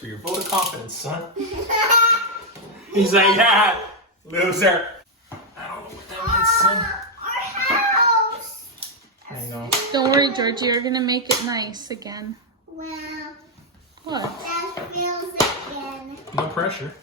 for your vote of confidence, son. He's like, yeah, loser. I don't know what that means, son. Our house. I know. Don't worry, Georgie. You're gonna make it nice again. Well, What? that feels again. No pressure.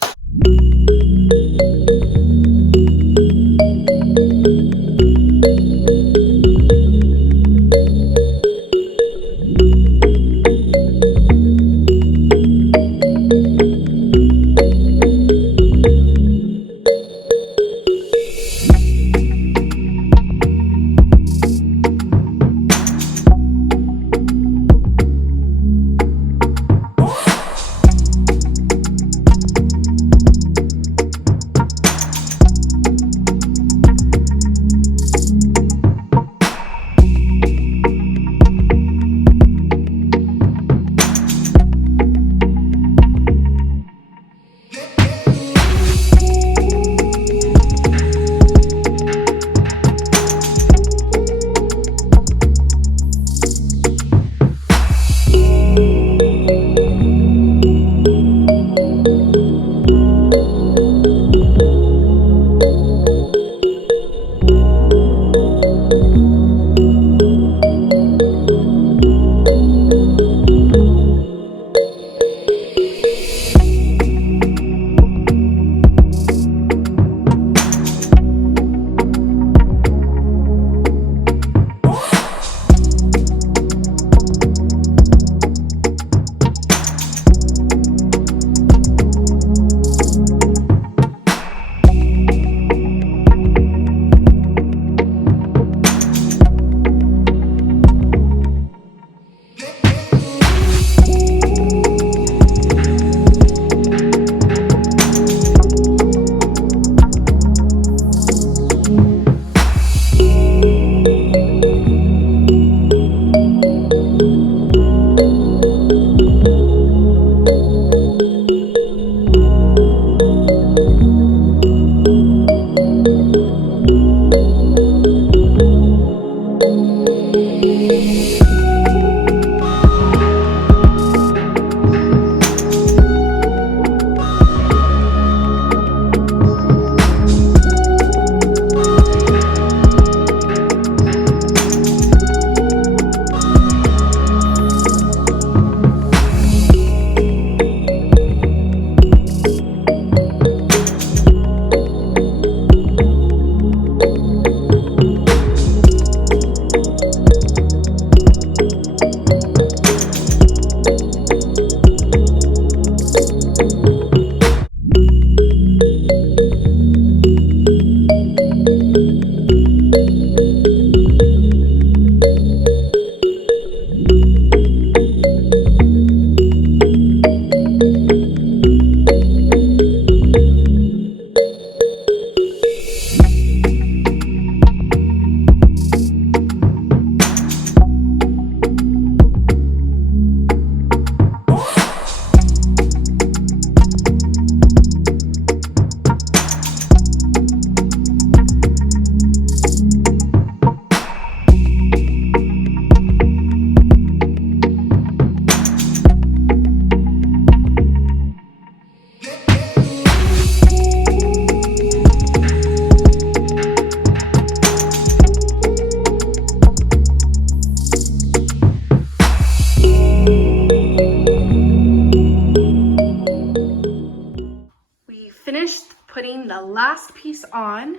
Putting the last piece on,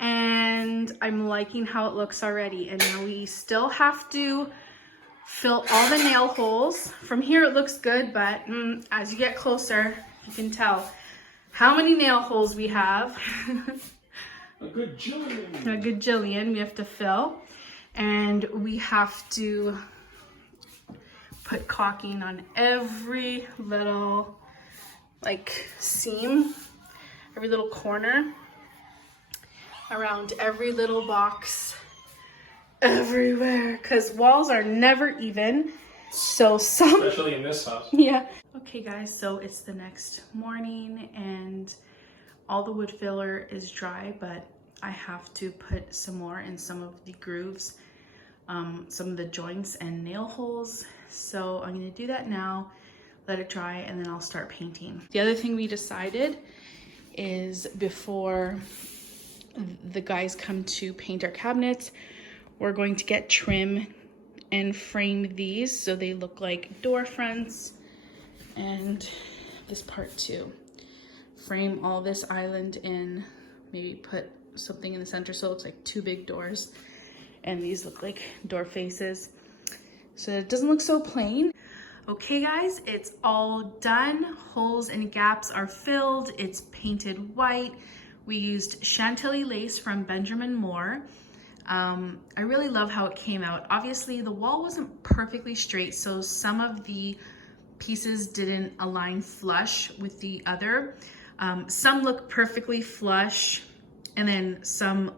and I'm liking how it looks already. And now we still have to fill all the nail holes. From here it looks good, but as you get closer you can tell how many nail holes we have. A good jillion. A good jillion we have to fill, and we have to put caulking on every little like seam, every little corner, around every little box, everywhere, because walls are never even. So some, especially in this house. yeah. Okay guys, so it's the next morning and all the wood filler is dry, but I have to put some more in some of the grooves, some of the joints and nail holes. So I'm gonna do that now. let it dry, and then I'll start painting. The other thing we decided is before the guys come to paint our cabinets, we're going to get trim and frame these so they look like door fronts, and this part too. Frame all this island in, maybe put something in the center so it looks like two big doors, and these look like door faces so it doesn't look so plain. Okay guys, it's all done. Holes and gaps are filled. It's painted white. We used Chantilly lace from Benjamin Moore. I really love how it came out. Obviously the wall wasn't perfectly straight, so some of the pieces didn't align flush with the other. Some look perfectly flush, and then some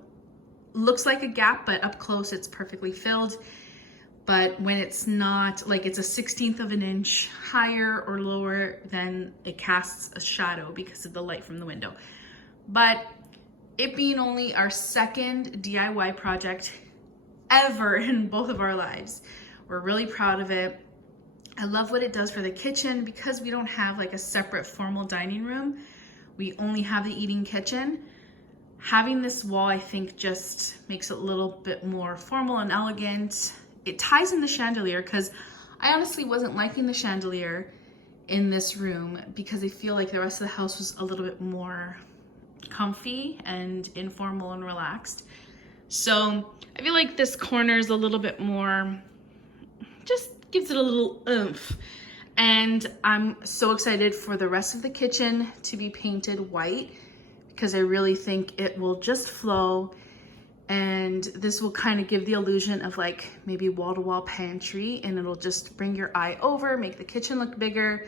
looks like a gap, but up close it's perfectly filled. But when it's not, like it's a 1/16 of an inch higher or lower, then it casts a shadow because of the light from the window. But it being only our second DIY project ever in both of our lives, we're really proud of it. I love what it does for the kitchen because we don't have like a separate formal dining room. We only have the eating kitchen. Having this wall, I think, just makes it a little bit more formal and elegant. It ties in the chandelier because I honestly wasn't liking the chandelier in this room because I feel like the rest of the house was a little bit more comfy and informal and relaxed. So I feel like this corner is a little bit more, just gives it a little oomph. And I'm so excited for the rest of the kitchen to be painted white because I really think it will just flow, and this will kind of give the illusion of like maybe wall-to-wall pantry, and it'll just bring your eye over, make the kitchen look bigger.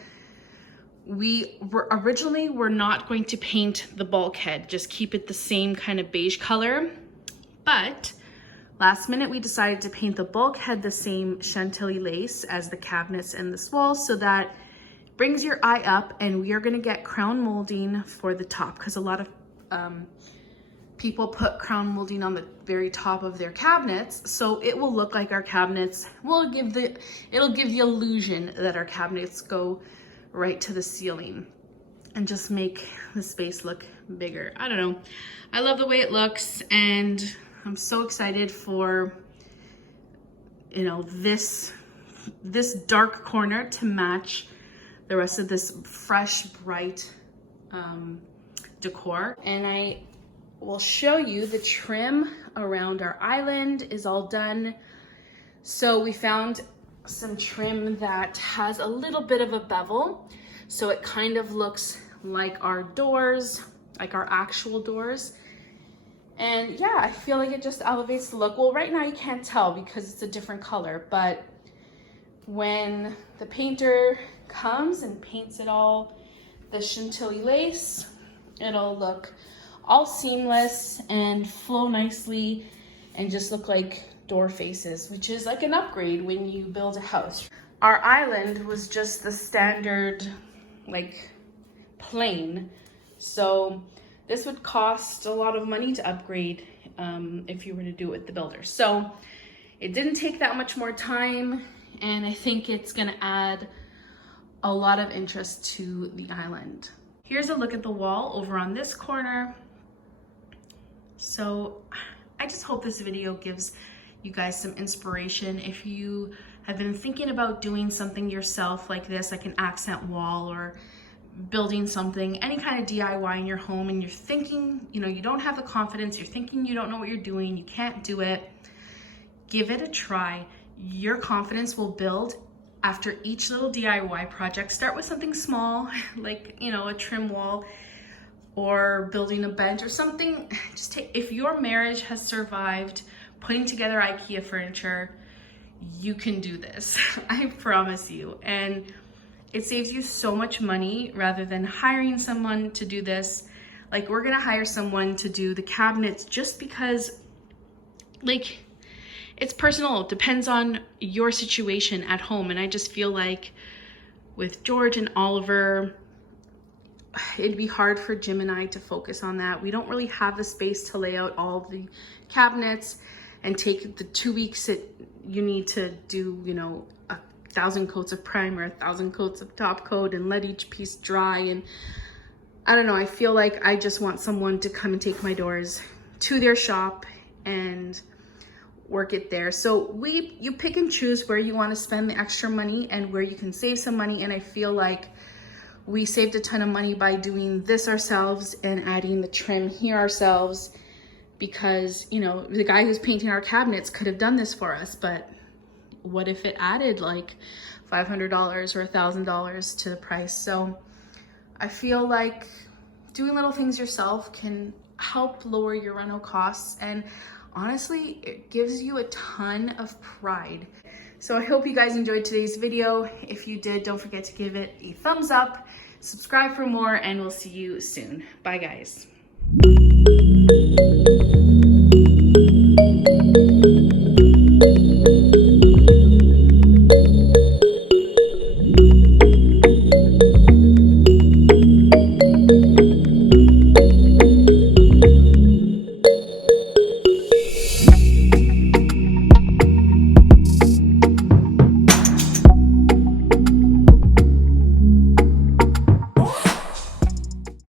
We were originally not going to paint the bulkhead, just keep it the same kind of beige color, but last minute we decided to paint the bulkhead the same Chantilly lace as the cabinets and this wall, so that brings your eye up. And we are going to get crown molding for the top because a lot of people put crown molding on the very top of their cabinets, so it will look like our cabinets. It'll give the illusion that our cabinets go right to the ceiling and just make the space look bigger. I don't know. I love the way it looks, and I'm so excited for, you know, this dark corner to match the rest of this fresh, bright decor. And I will show you the trim around our island is all done. So we found some trim that has a little bit of a bevel, so it kind of looks like our doors, like our actual doors. And yeah, I feel like it just elevates the look. Well, right now you can't tell because it's a different color, but when the painter comes and paints it all the Chantilly lace, it'll look all seamless and flow nicely and just look like door faces, which is like an upgrade when you build a house. Our island was just the standard, like, plain, so this would cost a lot of money to upgrade if you were to do it with the builder. So it didn't take that much more time, and I think it's gonna add a lot of interest to the island. Here's a look at the wall over on this corner. So I just hope this video gives you guys some inspiration. If you have been thinking about doing something yourself like this, like an accent wall or building something, any kind of DIY in your home, and you're thinking, you know, you don't have the confidence, you're thinking you don't know what you're doing, you can't do it, give it a try. Your confidence will build after each little DIY project. Start with something small, like, you know, a trim wall or building a bench or something. Just take, if your marriage has survived putting together IKEA furniture, you can do this. I promise you. And it saves you so much money rather than hiring someone to do this. Like, we're gonna hire someone to do the cabinets just because, like, it's personal. It depends on your situation at home. And I just feel like with George and Oliver, it'd be hard for Jim and I to focus on that. We don't really have the space to lay out all the cabinets and take the 2 weeks that you need to do, you know, a 1,000 coats of primer, 1,000 coats of top coat, and let each piece dry. And I don't know, I feel like I just want someone to come and take my doors to their shop and work it there. So you pick and choose where you want to spend the extra money and where you can save some money. And I feel like we saved a ton of money by doing this ourselves and adding the trim here ourselves, because, you know, the guy who's painting our cabinets could have done this for us, but what if it added like $500 or $1,000 to the price? So I feel like doing little things yourself can help lower your rental costs, and honestly, it gives you a ton of pride. So I hope you guys enjoyed today's video. If you did, don't forget to give it a thumbs up, subscribe for more, and we'll see you soon. Bye guys.